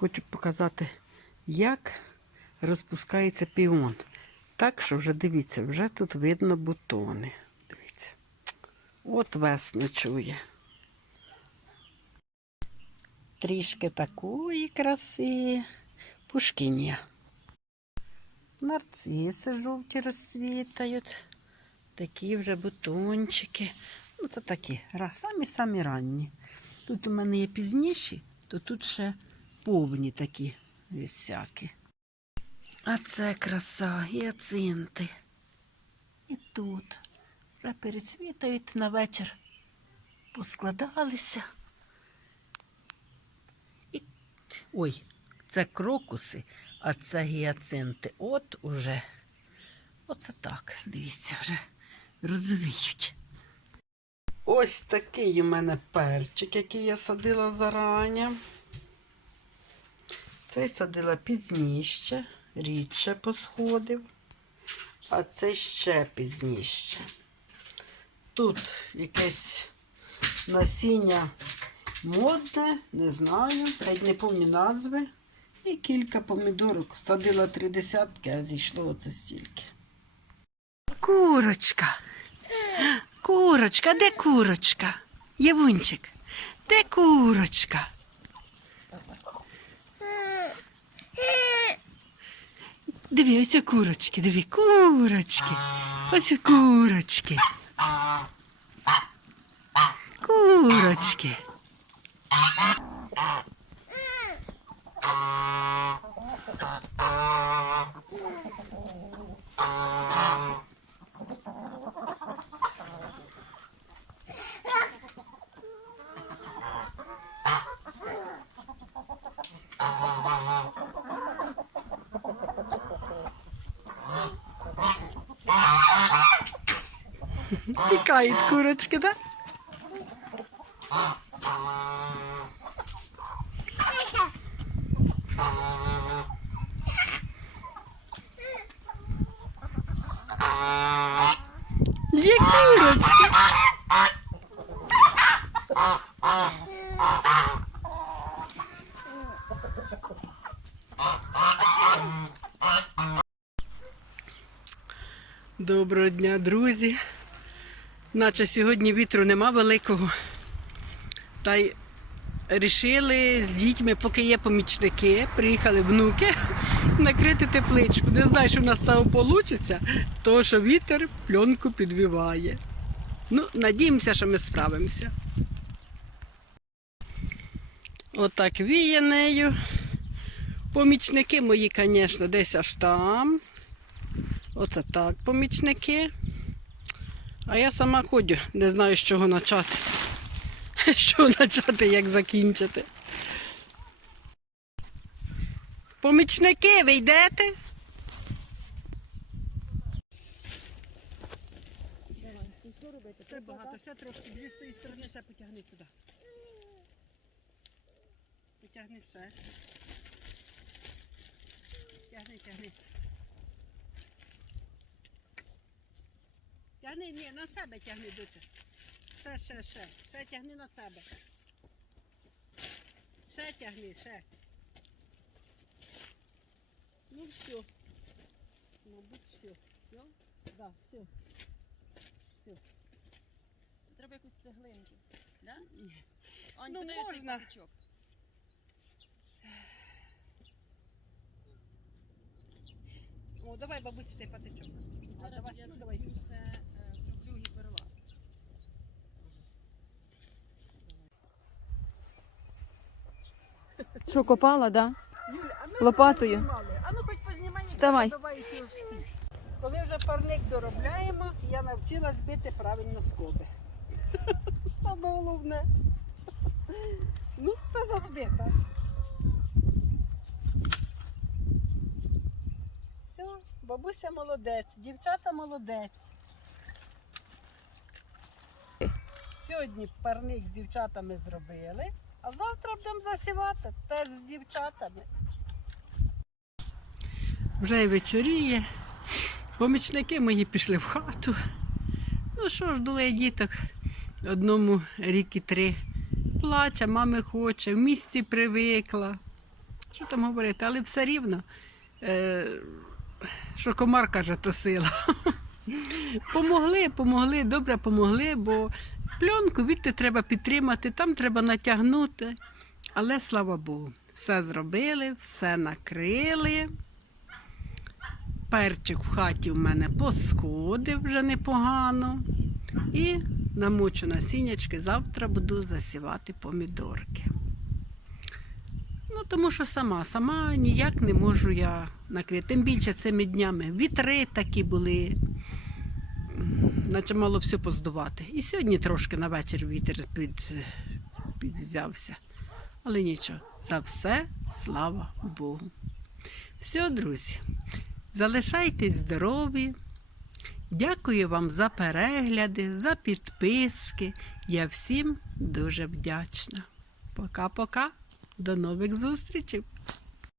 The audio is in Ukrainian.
Хочу показати, як розпускається піон. Так що вже дивіться, вже тут видно бутони. Дивіться. От весну чує. Трішки такої краси. Пушкінія. Нарциси жовті розцвітають. Такі вже бутончики. Ну, це такі, самі-самі ранні. Тут у мене є пізніші, то тут ще повні такі всякі. А це краса, гіацинти. І тут вже перецвітають на вечір, поскладалися. І... Ой, це крокуси, а це гіацинти. От уже. Оце так, дивіться, вже розовіють. Ось такий у мене перчик, який я садила зарані. Цей садила пізніше, рідше посходив, а цей ще пізніше. Тут якесь насіння модне, не знаю, геть не пам'ятаю назви. І кілька помідорок. Садила три десятки, а зійшло оце стільки. Курочка. Курочка, де курочка? Євунчик, де курочка? Диви, ось курочки, диви, курочки. Ось курочки. Курочки. Тікають курочки, да? Є курочки. Доброго дня, друзі. Наче сьогодні вітру нема великого. Та й рішили з дітьми, поки є помічники, приїхали внуки накрити тепличку. Не знаю, що в нас з вийде, тому що вітер пленку підвіває. Ну, надіємося, що ми справимося. Отак віє нею. Помічники мої, звісно, десь аж там. Оце так помічники. А я сама ходю, не знаю, з чого почати. Що почати, як закінчити. Помічники, ви йдете? Ще багато, ще трошки, дві з тієї сторони ще потягни туди. Потягни ще. Тягни, тягни. Тягни, ні, на себе тягни, доча. Ще, ще, ще. Ще тягни на себе. Ще тягни, ще. Ну все. Мабуть, все. Все? Да, все. Тут треба якусь цеглинку. Да? Ні. Ань, Ну, подай оцей можна. патичок. О, давай бабусі цей патичок. А, Зараз давай, я ну, зроблю давай. ще е, зроблю гіперлап. Що, копала, да? Лопатою? А ну хоч познімай. Вставай. Коли вже парник доробляємо, я навчилась бити правильно скоби. Саме головне. Ну, це завжди так. Все, бабуся молодець, дівчата молодець. Сьогодні парник з дівчатами зробили, а завтра будемо засівати теж з дівчатами. Вже й вечоріє. Помічники мої пішли в хату. Ну що ж, двоє діток, одному рік і три. Плаче, мами хоче, в місці привикла. Що там говорити? Але все рівно, е, що комар каже, то сила. Помогли, помогли, добре помогли, бо пленку відти треба підтримати, там треба натягнути. Але слава Богу, все зробили, все накрили. Перчик в хаті в мене посходив вже непогано. І намочу насіннячки, завтра буду засівати помідорки. Ну, тому що сама, сама ніяк не можу я накрити. Тим більше цими днями вітри такі були, наче мало все поздувати. І сьогодні трошки на вечір вітер під, підвзявся. Але нічого, за все слава Богу. Все, друзі, залишайтесь здорові. Дякую вам за перегляди, за підписки. Я всім дуже вдячна. Пока-пока. До нових зустрічей!